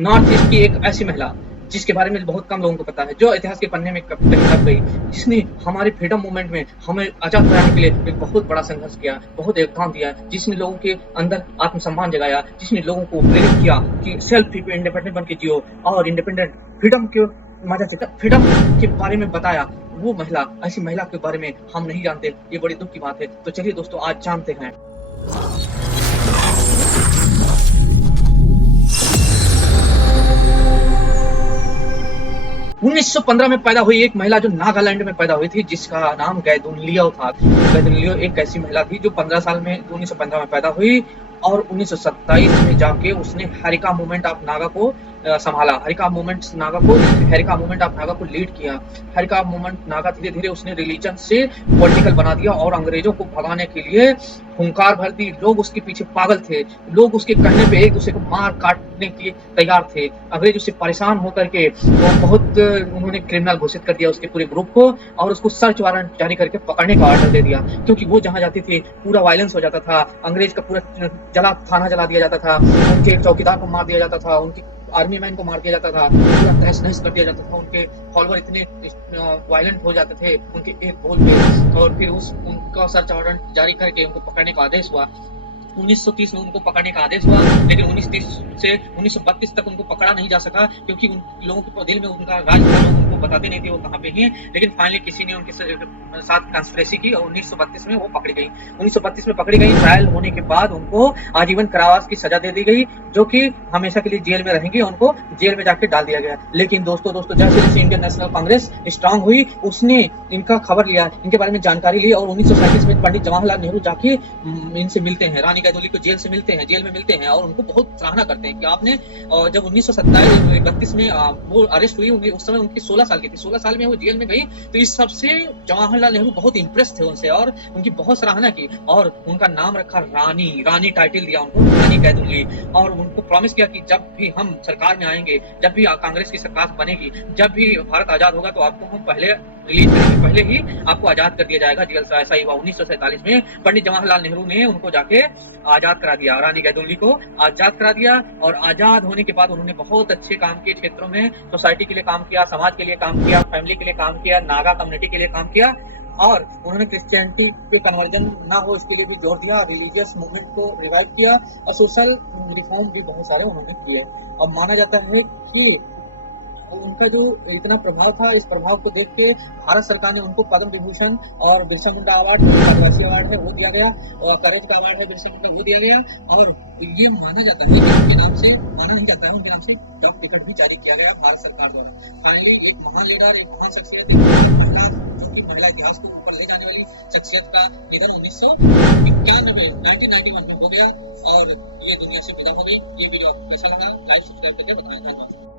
North east की एक ऐसी महिला जिसके बारे में बहुत कम लोगों को पता है, जो इतिहास के पन्ने में कहीं दब गई, जिसने हमारे फ्रीडम मूवमेंट में हमें आजाद कराने के लिए एक बहुत बड़ा संघर्ष किया, बहुत योगदान दिया, जिसने लोगों के अंदर आत्मसम्मान जगाया, जिसने लोगों को प्रेरित किया कि सेल्फ इंडिपेंडेंट बन के जियो और इंडिपेंडेंट फ्रीडम के मजा से फ्रीडम के बारे में बताया। वो महिला, ऐसी महिला के बारे में हम नहीं जानते, ये बड़ी दुख की बात है। तो चलिए दोस्तों, आज जानते हैं। 1915 में पैदा हुई एक महिला जो नागालैंड में पैदा हुई थी, जिसका नाम गैदुन लियो था। गैदुन लियो एक ऐसी महिला थी जो 15 साल में 1915 में पैदा हुई और 1927 में जाके उसने हरिका मूवमेंट ऑफ नागा को संभाला। हरिका मूवमेंट ऑफ नागा को लीड किया। हरिका मूवमेंट नागा धीरे धीरे उसने रिलीजन से पॉलिटिकल बना दिया और अंग्रेजों को भगाने के लिए हुंकार भर दी। लोग उसके पीछे पागल थे, लोग उसके कहने पे एक दूसरे को मार काटने के लिए तैयार थे। अंग्रेज उससे परेशान होकर के बहुत उन्होंने क्रिमिनल घोषित कर दिया उसके पूरे ग्रुप को और उसको सर्च वारंट जारी करके पकड़ने का ऑर्डर दे दिया, क्योंकि वो जहां जाती थी पूरा वायलेंस हो जाता था। अंग्रेज का पूरा थाना जला दिया जाता था, उनके चौकीदार को मार दिया जाता था, उनकी आर्मी मैन को मार दिया जाता था, पूरा तहस नहस कर दिया जाता था। उनके फॉलोअर इतने वायलेंट हो जाते थे उनके एक बोल पे, और फिर उनका सर्च वारंट जारी करके उनको पकड़ने का आदेश हुआ। 1930 में उनको पकड़ने का आदेश हुआ, लेकिन 1930 से 1932 तक उनको पकड़ा नहीं जा सका, क्योंकि उन लोगों के दिल में उनका राज था, लोग उनको बताते नहीं थे वो कहाँ पे हैं। लेकिन फाइनली किसी ने उनके साथ कंस्पिरेसी की और 1932 में वो पकड़ी गई। 1932 में पकड़ी गई, ट्रायल होने के बाद उनको आजीवन कारावास की सजा दे दी गई, जो कि हमेशा के लिए जेल में रहेंगी। उनको जेल में जाके डाल दिया गया। लेकिन दोस्तों जैसे जैसे इंडियन नेशनल कांग्रेस स्ट्रांग हुई, उसने इनका खबर लिया, इनके बारे में जानकारी ली और 1937 में पंडित जवाहरलाल नेहरू जाके इनसे मिलते हैं। रानी गैदुली को जेल में मिलते हैं और उनको बहुत सराहना करते हैं कि आपने जब 1932 में वो अरेस्ट हुई, उस समय उनकी 16 साल की थी, 16 साल में वो जेल में गई। तो इस सबसे जवाहरलाल नेहरू बहुत इंप्रेस थे उनसे और उनकी बहुत सराहना की और उनका नाम रखा रानी टाइटल दिया उनको, रानी गैदुली, और उनको प्रॉमिस किया कि जब भी हम सरकार में आएंगे, जब भी कांग्रेस की सरकार बनेगी, जब भी भारत आजाद होगा, तो आपको हम पहले रिलीज करेंगे, पहले ही आपको आजाद कर दिया जाएगा जेल से। ऐसा ही हुआ। 1947 में पंडित जवाहरलाल नेहरू ने उनको जाके आजाद करा दिया, रानी गैदुली को आजाद करा दिया। और आजाद होने के बाद उन्होंने बहुत अच्छे काम किए क्षेत्रों में, सोसाइटी के लिए काम किया, समाज के लिए काम किया, फैमिली के लिए काम किया, नागा कम्युनिटी के लिए काम किया, और उन्होंने क्रिश्चियनिटी पे कन्वर्जन ना हो इसके लिए भी जोर दिया, रिलीजियस मूवमेंट को रिवाइव किया और सोशल रिफॉर्म भी बहुत सारे उन्होंने किए। और माना जाता है कि उनका जो इतना प्रभाव था, इस प्रभाव को देख के भारत सरकार ने उनको पद्म विभूषण और बिरसा मुंडा अवार्ड, आदिवासी अवार्ड है वो दिया गया, और करेज का अवार्ड है बिरसा मुंडा वो दिया गया। और ये माना जाता है कि उनके नाम से माना नहीं जाता है, उनके नाम से डॉक टिकट भी जारी किया गया भारत सरकार द्वारा। फाइनली एक महान लीडर, एक महान शख्सियत, महिला इतिहास को ऊपर ले जाने वाली शख्सियत का निधन 1991 में हो गया और ये दुनिया से विदा हो गई। ये वीडियो आपको कैसा लगा, लाइक सब्सक्राइब करके बताएं। धन्यवाद।